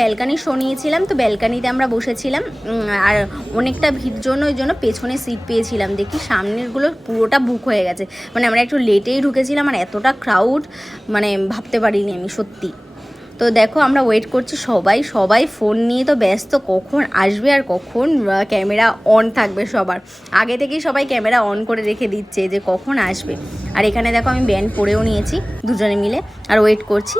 Balcony show নিয়েছিলাম, তো ব্যালকানিতে আমরা বসেছিলাম। আর অনেকটা ভিড় জন্য ওই জন্য পেছনে সিট পেয়েছিলাম। দেখি সামনেরগুলো পুরোটা বুক হয়ে গেছে, মানে আমরা একটু লেটেই ঢুকেছিলাম। আর এতটা ক্রাউড মানে ভাবতে পারিনি আমি সত্যি। তো দেখো আমরা ওয়েট করছি, সবাই ফোন নিয়ে তো ব্যস্ত, কখন আসবে আর কখন ক্যামেরা অন থাকবে সবার। আগে থেকেই সবাই ক্যামেরা অন করে রেখে দিচ্ছে যে কখন আসবে। আর এখানে দেখো আমি ব্যান্ড পরেও নিয়েছি দুজনে মিলে আর ওয়েট করছি।